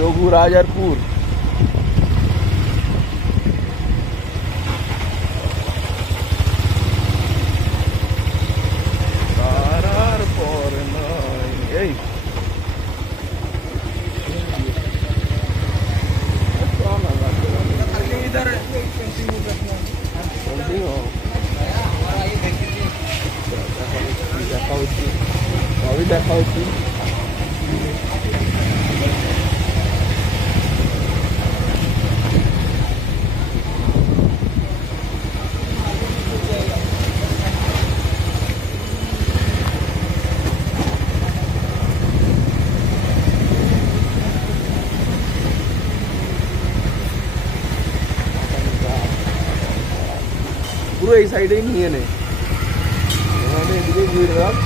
রঘুরাজারপুর। তারার পর নয় এই দেখা হচ্ছে, সবই দেখা হচ্ছে। পুরো এই সাইডেই নিয়ে নে, এদিকে ঘুরে রাখ।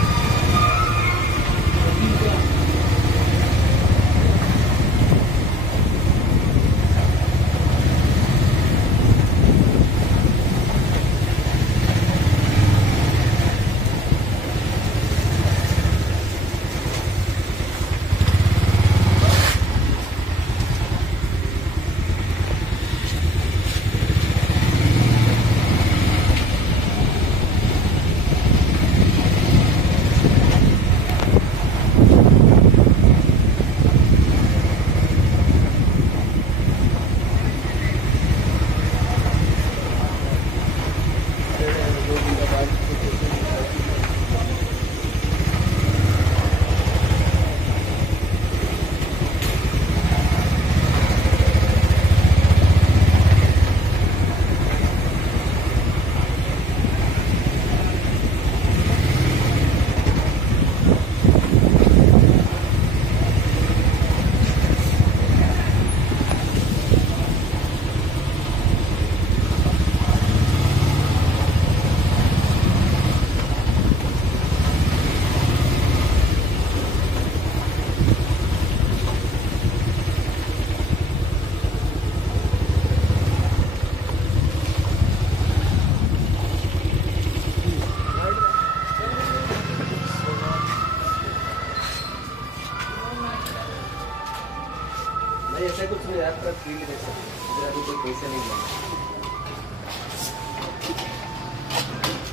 ऐसा कुछ नहीं यार, पूरा फ्री देख सकते हैं, अभी कोई पैसे नहीं लगा।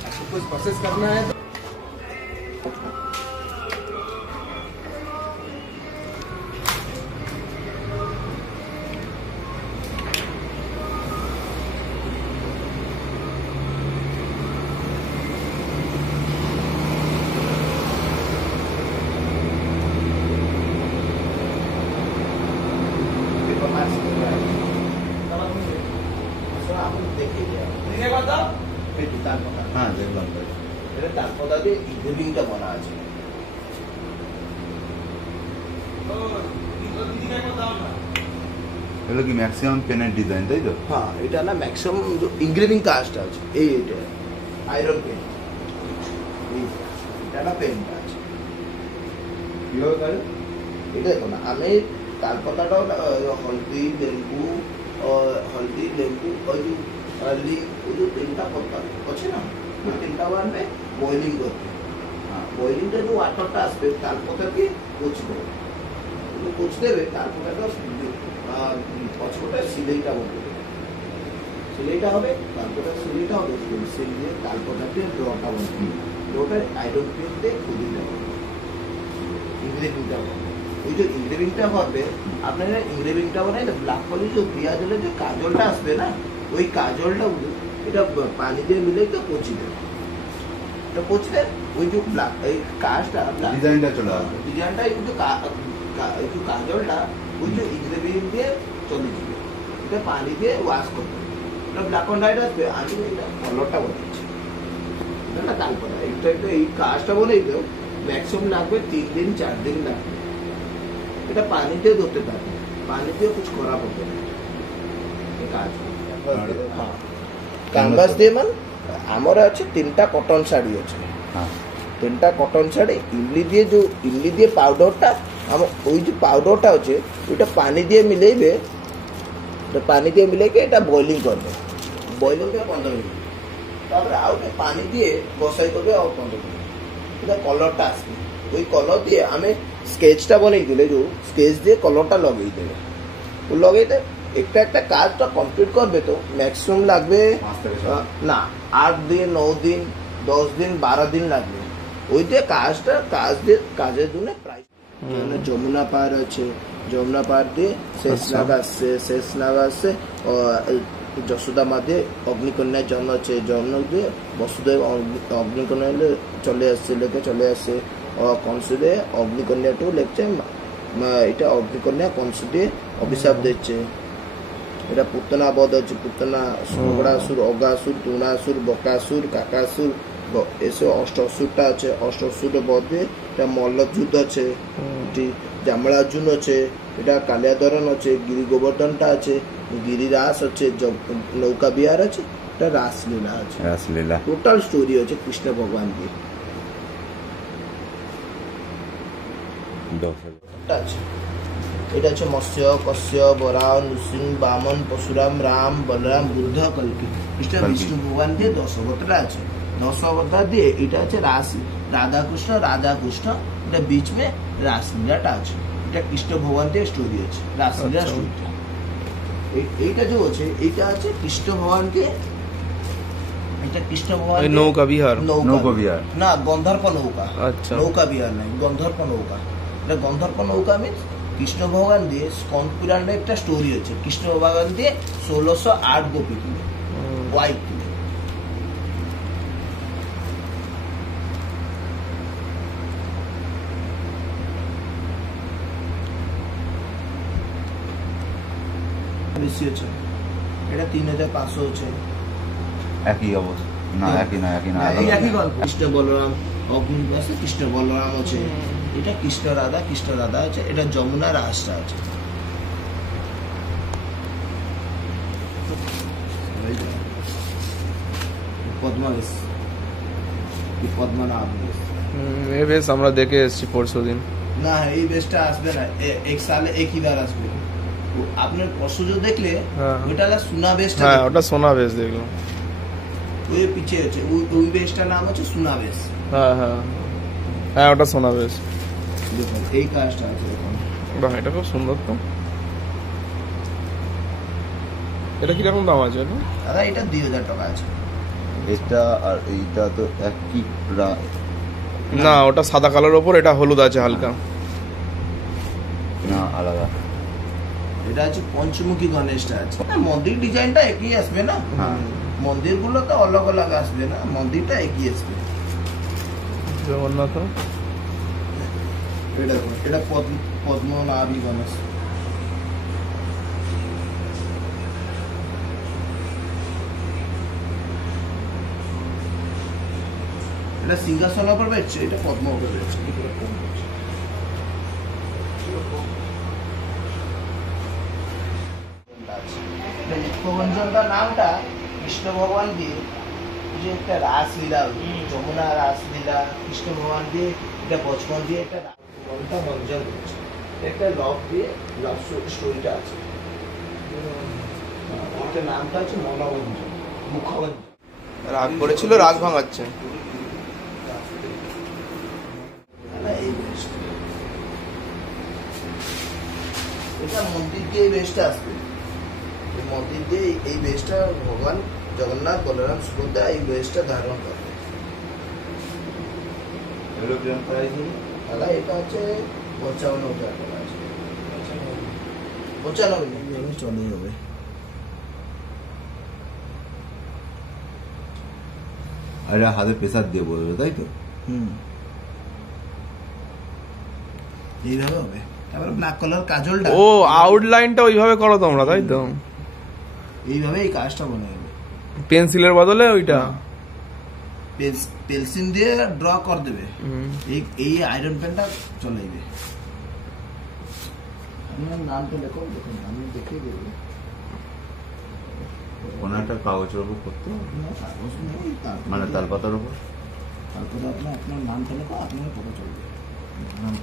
आपको कुछ प्रोसेस करना है तो मैक्सिमम पेन डिजाइन তাই তো? हाँ এটা না ম্যাক্সিমাম ইনগ্রেভিং কাস্ট আছে এইটা আয়রন পেন, এটা না পেনটা আছে কিভাবে করে এটা দেখো না। আমি তালপাতাটাও হলদি লেম্বু হলদি লেম্বু ওই যে তিনটা পত্তা আছে না, ওই তিনটা আনবে বয়েলিং করতে। বয়েলিংটা যে ওয়াটারটা আসবে তালপাতাকে কুচবে, কুচ দেবে তালপাতাটা পছটা সিলাইটা বলবে, সিলাইটা হবে তারপরে সিলাইটা হবে, সিল দিয়ে তারপরে ড্রটা বলবে, ড্রটা আয়রন পেন দিয়ে খুলে দেওয়া ইংরেভিংটা হবে। ওই যে ইংরেভিংটা হবে আপনারা ইংরেভিংটা বানাই ব্ল্যাক পলিশ ও পেঁয়াজ হলে যে কাজলটা আসবে না, ওই কাজলটা এটা পানি দিয়ে মিলে তো পচি দেবে, এটা পচলে ওই যে ব্ল্যাক এই কাজটা ডিজাইনটা চলে আসবে, ডিজাইনটা একটু কাজলটা ওই যে ইংরেভিং দিয়ে চলে যাবে, এটা পানি দিয়ে ওয়াশ করতে হবে, এটা ব্ল্যাক অ্যান্ড হোয়াইট আসবে। আমি এটা কালারটা বলেছি, এটা না তারপরে এটা এই কাজটা বলেই তো ম্যাক্সিমাম লাগবে 3 दिन 4 दिन লাগবে। এটা পানি দিয়ে ধরতে পারবে, পানি দিয়ে কিছু করা হবে না এই কাজ। হ্যাঁ ক্যানভাস দিয়ে মানে আমার আছে 3টা কটন শাড়ি আছে, হ্যাঁ 3টা কটন শাড়ি ইমলি দিয়ে পাউডারটা আমার ওই যে পাউডারটা আছে ওইটা পানি দিয়ে মিলাইবে, পানি দিয়ে মিলাইকে এটা বয়লিং করবে, বয়লিং করে 15 মিনিট, তারপরে আর পানি দিয়ে বসাই করবে আর 15 মিনিট, এটা কলরটা আসবে। ওই কলর দিয়ে আমি স্কেচটা বনেই দিলে যে স্কেচ দিয়ে কলরটা লগাই দেবে। ও লগেতে একটা কাজটা কমপ্লিট করবে তো ম্যাক্সিমাম লাগবে 5 থেকে 6 না 8 দিন 9 দিন 10 দিন 12 দিন লাগবে ওই যে কাজের জন্য প্রাইস যমুনা পাহাড় আছে যমুনা পাহাড় দিয়ে শেষনাগ আসছে যশোদা মাঝে অগ্নিকন্যার জন্ম আছে জন্ম দিয়ে বসুদেব অগ্নিকন্যা চলে আসছে কংসদেব অগ্নিকন্যাটাও লেখছে এটা অগ্নিকন্যা কংসদেব অভিশাপ দিচ্ছে এটা পুতনা বধ হচ্ছে পুতনা অগ্রাসুর অগাসুর তুণাসুর বকাসুর কাকাসুর এসে অষ্টাসুরটা আছে অষ্টাসুর বধে এটা মল্লযুদ্ধ আছে জামলার্জুন আছে এটা কালিয়াদরন আছে গিরি গোবর্ধনটা আছে গিরিরাস আছে নৌকা বিহার আছে এটা রাসলীলা আছে রাসলীলা টোটাল স্টোরি আছে কৃষ্ণ ভগবান দিয়ে আছে এটা হচ্ছে মৎস্য কশ্যপ বরাহ নৃসিংহ বামন পরশুরাম রাম বলরাম বুদ্ধ কল্কি এটা বিষ্ণু ভগবান দিয়ে 10 অবতার আছে 10 অবতার দিয়ে এটা হচ্ছে রাধা কৃষ্ণ এটা बीच में রাসলীলাটা আছে এটা কৃষ্ণ ভগবান দিয়ে স্টোরি আছে রাসলীলা স্টোরিটা এইটা যে আছে এইটা আছে কৃষ্ণ ভগবানকে এটা কৃষ্ণ ভগবান নৌকা বিহার না গন্ধর্ব নৌকা আচ্ছা নৌকা বিহার নাই গন্ধর্ব নৌকা এটা গন্ধর্ব নৌকা মিন্স কৃষ্ণ ভগবান দিয়ে স্কন্দ পুরাণে একটা স্টোরি আছে কৃষ্ণ ভগবান দিয়ে 1608 গোপী তুলে ওয়াইফ তুলে বেশি আছে এটা 3500 আছে একই অবস্থা না একই না একই গল্প কৃষ্ণ বলরাম অগ্নিবাসে কৃষ্ণ বলরাম আছে এটা কৃষ্ণ রাধা আছে এটা যমুনা রাসটা আছে পদ্মনাভ এই বেশ আমরা দেখে এসেছি পরশুদিন না এই বেশটা আসবে না এক সালে একই বার আসবে আপনার পরশু যে দেখলে ওটা সোনা বেশটা হ্যাঁ ওটা সোনা বেশ দেখলাম ওই পিছে আছে ওই বেশটার নাম হচ্ছে সোনা বেশ হ্যাঁ ওটা সোনা বেশ দেখুন এই কাজটা আছে এখন বাহ এটা খুব সুন্দর তো এটা কিরকম দাম আছে দাদা এটা 2000 টাকা আছে এটা আর এইটা তো একই না ওটা সাদা কালার উপর এটা হলুদ আছে হালকা না আলাদা এটা আছে পঞ্চমুখী গণেশটা আছে মন্দির ডিজাইনটা একই আসবে না মন্দিরগুলো তো अलग আসবে না মন্দিরটা একই আসবে জগন্নাথ এটা পদ্মনাভী গণেশ এটা সিংহাসন উপর বেচছে এটা পদ্ম উপর বেচছে নিত্যভঞ্জনটার নামটা কৃষ্ণ ভগবান দিয়ে যে একটা রাসলীলা যমুনা রাসলীলা কৃষ্ণ ভগবান দিয়ে এটা বচপন দিয়ে একটা ভঞ্জন করছে একটা লভ দিয়ে লাভ স্টোরিটা আছে একটা নামটা হচ্ছে মনোভঞ্জন মুখভঞ্জন রাগ করেছিল রাগ ভাঙাচ্ছে এটা মন্দির দিয়ে এই বেশটা আসবে মন্দির দিয়ে এই বেশটা ভগবান জগন্নাথ বলরাম সুভদ্রা এই বেশটা ধারণ করবে দাদা এটা হচ্ছে 55,000 টাকা আছে 95 চলে যাবে আরে হাতে প্রেসার দিয়ে বলবে তাই তো এইভাবে হবে তারপরে ব্ল্যাক কালার কাজলটা ও আউটলাইনটা ওইভাবে করো তোমরা তাই তো এইভাবে এই কাজটা বনে যাবে পেন্সিলের বদলে ওইটা পেন্সিল দিয়ে ড্র করে দেবে এই আয়রন পেনটা চলে যাবে আপনার নামটা লেখো দেখুন আমি দেখিয়ে দেবো কোনো একটা কাগজের উপর করতে কাগজ নেই মানে তালপাতার উপর তারপরে আপনার নামটা লেখো আপনার ফটো চলবে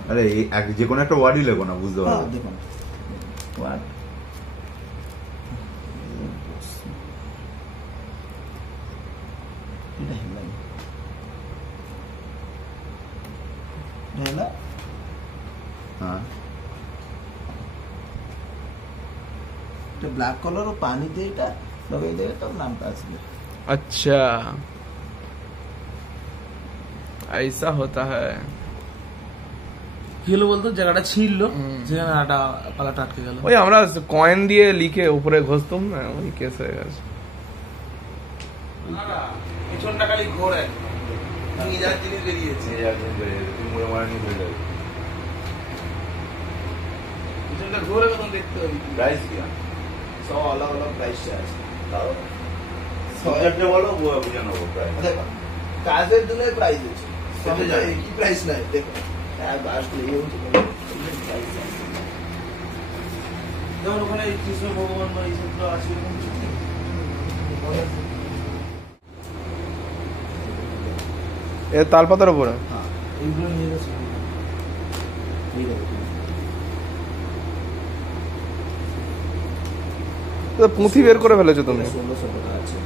আরে যে কোনো একটা ওয়ার্ডই লেখো না বুঝতে পারবে দেখুন ওয়ার্ড হ্যাঁ এটা ব্ল্যাক কালার ও পানিতে এটা লাগাই দেবে তবে নামটা আসবে। अच्छा ऐसा होता है। কি হলো বলতো, জায়গাটা ছিল যেখানে আটা পালাটা আটকে গেল। ওই আমরা কয়েন দিয়ে লিখে উপরে ঘষতাম না, ওই কেস হয়ে গেছে। পিছনটা খালি ঘোরে, নিজের জিনিস বেরিয়েছে। পিছনটা ঘোরে কখন দেখতে হবে। প্রাইস কি সব अलग अलग प्राइस আছে। তাও সবটা বলো বুঝে নেবো প্রাইস। দেখো কাজের জন্য প্রাইস আছে, সব একই প্রাইস নাই। দেখো হ্যাঁ বাস নিয়ে হচ্ছে প্রাইস আছে। যেমন ওখানে কৃষ্ণ ভগবান বা এইসব আছে এরকম কিছু নেই? এ তালপাতার উপরে হ্যাঁ এইগুলো নিয়ে গেছে। ঠিক আছে। তো পুঁথি বের করে ফেলেছো তুমি? 1600 টাকা আছে।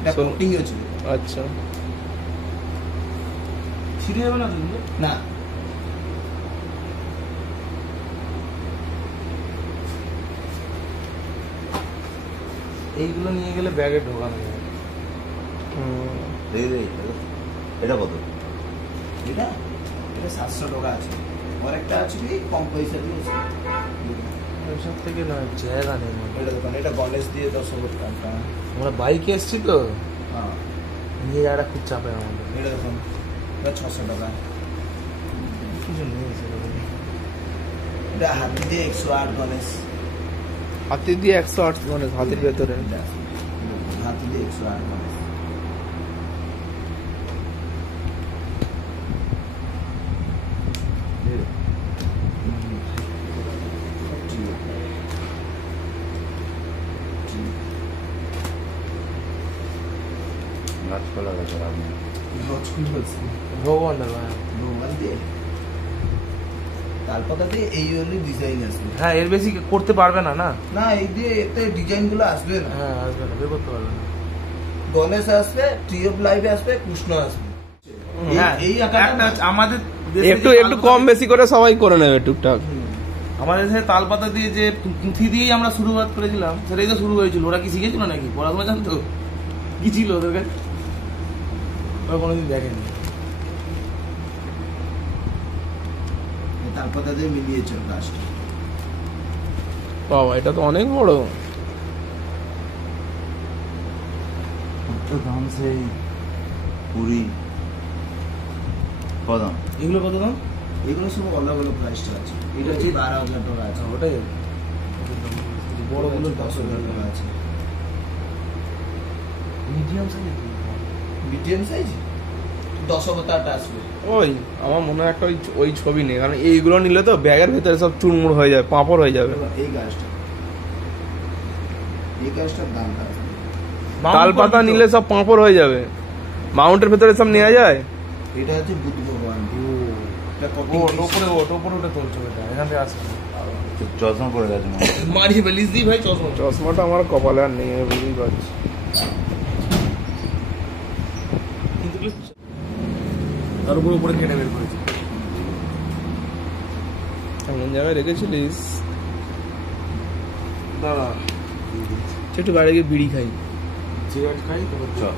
এটা কোটিং হচ্ছে আচ্ছা ছিঁড়ে যাবে না তো এগুলো? না এইগুলো নিয়ে গেলে ব্যাগে ঢোকানো যাবে। দেখি এটা কত? এটা এটা 700 টাকা আছে। আর একটা আছে কি কম পয়সা দিয়ে আছে। ওইসব থেকে না জায়গা নেই। এটা দোকান, এটা গণেশ দিয়ে 10 টাকা। আমরা বাইকে এসছি তো, হ্যাঁ নিয়ে যাওয়াটা খুব চাপে আমাদের। এটা দেখুন এটা 600 টাকা। কিছু নেই সেরকম। এটা হাতি দিয়ে 108 গণেশ। হাতি দিয়ে 108 মানে হাতির ভেতরে। এটা হাতি দিয়ে 108 গণেশ। গাছপালা গাছের আপনি ভগবান দাদা। ভগবান দিয়ে তালপাতা দিয়ে এই হলে ডিজাইন আসবে। হ্যাঁ, এর বেশি করতে পারবে না। না না এই দিয়ে এতে ডিজাইন গুলো আসবে না। হ্যাঁ, আসবে না, বের করতে পারবে না। গণেশ আসবে, ট্রি অফ লাইফ আসবে, কৃষ্ণ আসবে। হ্যাঁ, এই আকারটা একটা না। আমাদের দেশে একটু যে একটু তালপাতা- কম বেশি করে সবাই করে নেবে টুকটাক। আমাদের দেশে তালপাতা দিয়ে যে পুঁথি দিয়েই আমরা শুরুয়াত করেছিলাম, সেটাই তো শুরু হয়েছিল। ওরা কি শিখেছিল নাকি? পড়াশোনা জানতো? কি ছিল ওদের কাছে? ওরা কোনোদিন দেখেনি। এই তালপাতা দিয়ে মিলিয়েছে গাছটা। বাবা এটা তো অনেক বড়। তো দাম সেই পুরি কদম। এগুলো কত দাম? এগুলো সব अलग अलग প্রাইসটা আছে। এটা হচ্ছে 12,000 টাকা আছে। ওটাই বড়গুলো 10,000 টাকা আছে। Medium size. মিডিয়াম সাইজ 10 অবতারটা আসবে। ওই আমার মনে হয় একটা ওই ছবি নেই, কারণ এইগুলো নিলে তো ব্যাগের ভেতরে সব চুরমুর হয়ে যাবে, পাঁপড় হয়ে যাবে। এই গাছটার দামটা আছে। তালপাতা নিলে সব পাঁপড় হয়ে যাবে, মাউন্টের ভেতরে সব নেওয়া যায়। এটা হচ্ছে বুদ্ধ ভগবান। এটা ও কপি ওপরে উঠে তুলছো এটা, এখান থেকে আসবে। চশমা পড়ে গেছে মনে হয়। মারিয়ে বেলিস দি ভাই চশমা। চশমাটা আমার কপালে আর নেই, আমি বুঝতেই পারছি। কিন্তু তার উপরে কেটে বের করেছে। এমন জায়গায় রেখেছিলিস। দাঁড়া, একটু বাইরে গিয়ে বিড়ি খাই। সিগারেট খাই তারপর চল।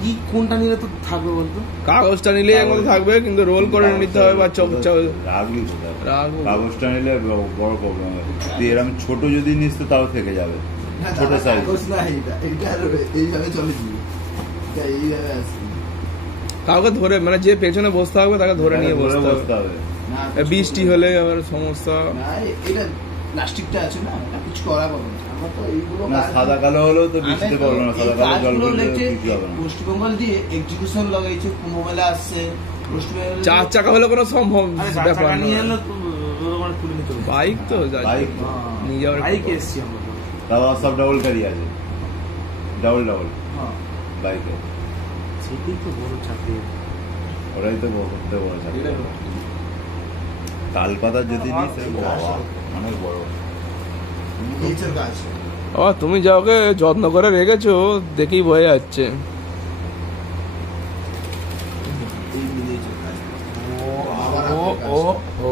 কি কোনটা নিলে তো থাকবে বলতো? কাগজটা নিলে একমতো থাকবে, কিন্তু রোল করে নিতে হবে বা রাখবি কোথায়? রাখবো। কাগজটা নিলে বড় প্রবলেম হবে। তুই এরকম ছোট যদি নিস তো তাও থেকে যাবে। না, ছোট দাদা, সাইজ। কাগজ না এটা। এটা আর এইভাবে চলে যাবে। এটা এইভাবে আসবে। কাউকে ধরে মানে যে পেছনে বসতে হবে তাকে ধরে নিয়ে ধরে বসতে বসতে হবে। হবে। না, বৃষ্টি হলে আবার সমস্যা। না এটা প্লাস্টিকটা আছে না, এটা কিছু করা পাবো না। আমরা তো এইগুলো না সাদা কালো হলেও তো বুঝতে পারবো না, সাদা কালো জল পড়লে কিছু হবে না। পশ্চিমবঙ্গ দিয়ে এক্সিকিউশন লাগাইছে, কুম্ভমেলা আসছে। পশ্চিমবঙ্গ 4 চাকা হলে কোনো সম্ভব আরে ব্যাপার টাকা না। নিয়ে এলো তো ওরা তুলে নিতে হবে। বাইক তো বাইক তো। নিয়ে যাওয়ার বাইকে এসছি আমরা। তাও সব ডাবল ক্যারি আছে, ডাবল হ্যাঁ। বাইকে। সেটাই তো বড় চাকরি। ওরাই তো করতে বড় চাকরি। এটা তালপাতা যদি নিস বাবা, অনেক বড়। নিচের গাছ। তুমি যা ওকে যত্ন করে রেখেছো দেখেই বোঝা যাচ্ছে। এই নিচের গাছ। ও ও ও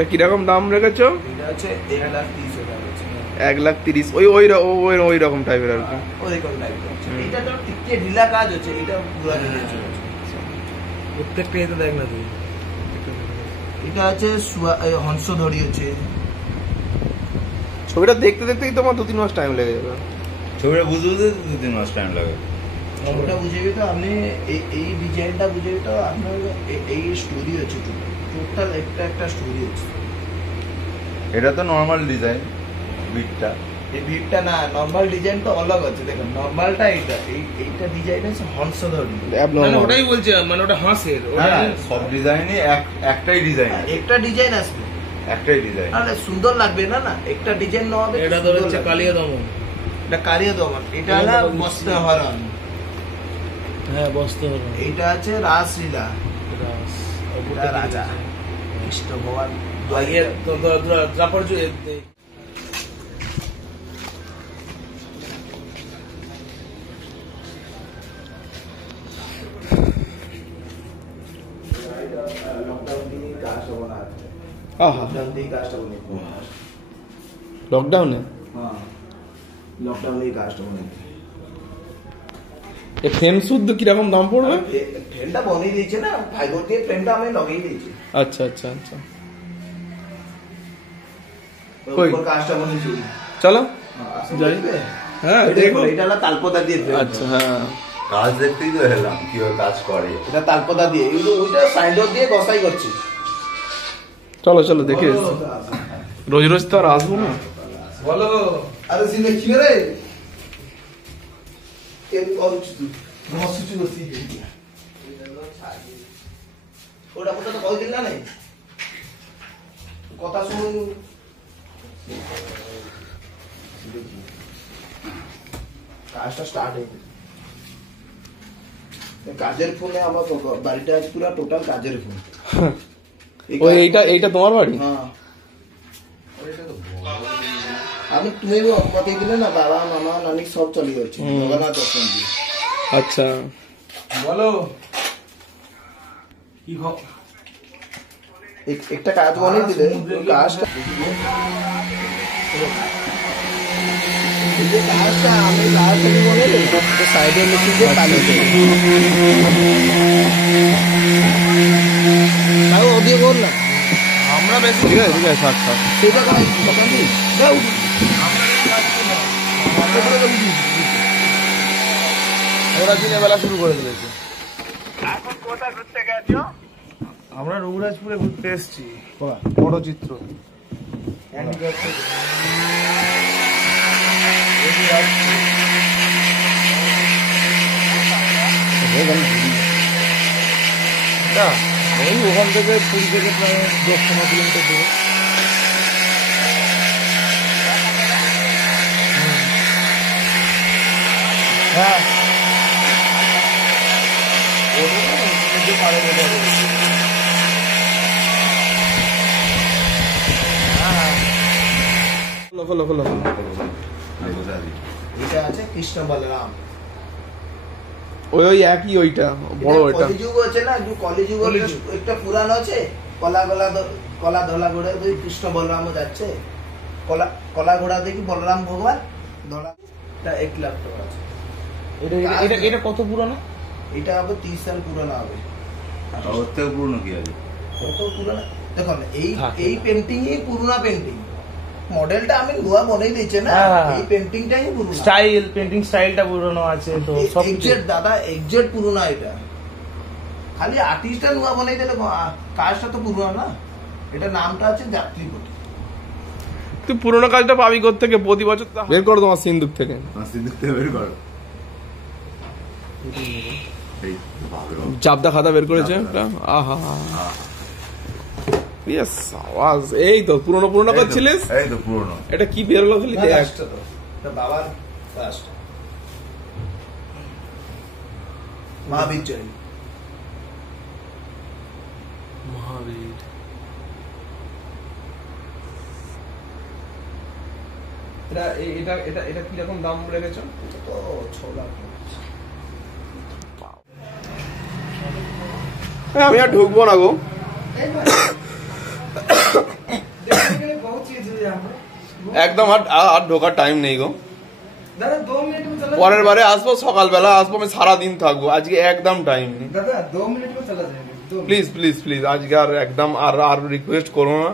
এটা কিরকম দাম রেখেছো? এটা হচ্ছে 1,30,000 আছে। 1,30,000 ওই রকম টাইপের আর কি। ওইরকম টাইপের। এটা তো টিকে ঢিলা কাজ হচ্ছে, এটা পুরো ঢিলা চলছে। প্রত্যেকটা এতে দেখ না তুই। এটা আছে হংসধরি হচ্ছে। ছবিটা দেখতে দেখতেই তোমার 2-3 মাস টাইম লেগে যাবে। ছবিটা বুঝতে বুঝতে 2-3 মাস টাইম লাগে। ওটা বুঝেবি তো আপনি, এই ডিজাইনটা বুঝেবি তো আপনার এই স্টোরি হচ্ছে, টোটাল একটা স্টোরি হচ্ছে। এটা তো নর্মাল ডিজাইন বিটটা। এই ভিড়টা না, নর্মাল ডিজাইন তো অলগ আছে। দেখুন নর্মালটা এইটা ডিজাইন আছে হংসধরি। মানে ওটাই বলছি, মানে ওটা হাঁসের। হ্যাঁ, সব ডিজাইনই একটাই ডিজাইন, একটা ডিজাইন আসবে, একটাই ডিজাইন। আরে সুন্দর লাগবে না, না একটা ডিজাইন না হবে। এটা ধর হচ্ছে কালিয়া দমন। এটা কারিয়া দমন, এটা না বস্ত্র হরণ। হ্যাঁ, বস্ত্র হরণ। এইটা আছে রাসলীলা, এটা রাজা কৃষ্ণ ভগবান। তারপর লকডাউনে কাজটা মনে এই ফ্রেম শুদ্ধ কিরকম দাম পড়বে? ফ্রেমটা বনিয়ে দিয়েছে না, ফাইবার দিয়ে ফ্রেমটা আমি লাগিয়ে দিয়েছি। আচ্ছা আচ্ছা আচ্ছা, কাজটা বনিয়েছি। চলো যাই। হ্যাঁ দেখো, এটা হলো তালপতা দিয়ে। আচ্ছা হ্যাঁ, কাজ দেখতেই তো এলাম কিভাবে কাজ করে। এটা তালপতা দিয়ে, এগুলো ওইটা সাইডর দিয়ে বসাই করছি। চলো চলো দেখে রোজ রোজ তো আর আসবো না। বলো। আরে সিনে কি রে, কেন করছিস তুই? বসছিস বসি। ওটা কথা তো কইদিন না, কথা শুন। কাজটা স্টার্ট হয়ে গেছে। কাজের ফোনে আমার বাড়িটা আছে পুরো টোটাল কাজের ফোন। ওই এইটা তোমার বাড়ি? হ্যাঁ, আমি তুমি কথা দিলে না, বাবা মামা নানি সব চলে যাচ্ছে জগন্নাথ দর্শন দিয়ে। আচ্ছা বলো কি একটা কাজ বলে দিলে কাজটা, কাজটা আমি কাজটাকে বলে দিই সাইডে লিখে দিয়ে পালিয়ে তাও অডিও বল না। আমরা বেশি ঠিক আছে ঠিক আছে, থাক থাক। সেটা কথা দিই দাও। ওরা দিনের বেলা শুরু করে দিয়েছে। এখন কোথায় ঘুরতে গেছো? আমরা রঘুরাজপুরে ঘুরতে এসেছি। বড় চিত্র ওই ওখান থেকে পুরী থেকে প্রায় 10-15 কিলোমিটার দূরে। হ্যাঁ, খোলো খোলো। এটা আছে কৃষ্ণ বলরাম। ওই একই, ওইটা বড়। ওইটা কলিযুগ আছে না, কলিযুগ একটা পুরানো আছে, কলা ধলা ঘোড়া দিয়ে কৃষ্ণ বলরাম যাচ্ছে, কলা ঘোড়া দেখি বলরাম ভগবান ধলা। এটা 1 লাখ টাকা আছে। এটা কত পুরানো? এটা হবে 30 সাল পুরানো হবে। ওর থেকে পুরনো কি আছে? কত পুরানো দেখুন, এই পেন্টিংই পুরোনো পেন্টিং। মডেলটা আমি নয়া বনেই দিয়েছে না, এই পেন্টিংটাই পুরোনো। স্টাইল, পেন্টিং স্টাইলটা পুরনো আছে তো সব এক্সাক্ট দাদা, এক্সাক্ট পুরোনো। এটা খালি আর্টিস্টটা নয়া বনেই দিলে, কাজটা তো পুরোনো না। এটা নামটা আছে যাত্রীপতি। তুই পুরোনো কাজটা পাবি কোত্থেকে? প্রতি বছর বের করো তোমার সিন্দুক থেকে। সিন্দুক থেকে বের করো। চাপদা খাতা বের করেছে একটা। আহা ইয়েস, আওয়াজ। এই তো পুরোনো পুরোনো করছিলিস। এই তো পুরোনো। এটা কি বেরোলো খালি দেখ। এটা বাবার কাজটা, মহাবীর জয়ন্তী। মহাবীর। এটা কিরকম দাম রেখেছো? তো 6 লাখ। আমি আর ঢুকবো না গো। चले यहाँ पे একদম আর ঢোকার টাইম নেই গো। दादा 2 मिनट में चला পরের বারে আসবো, সকালবেলা আসবো, আমি সারাদিন থাকবো, আজকে একদম টাইম নেই। दादा 2 मिनट में चला जाएगा 2 প্লিজ প্লিজ প্লিজ আজকে আর একদম আর রিকোয়েস্ট করো না।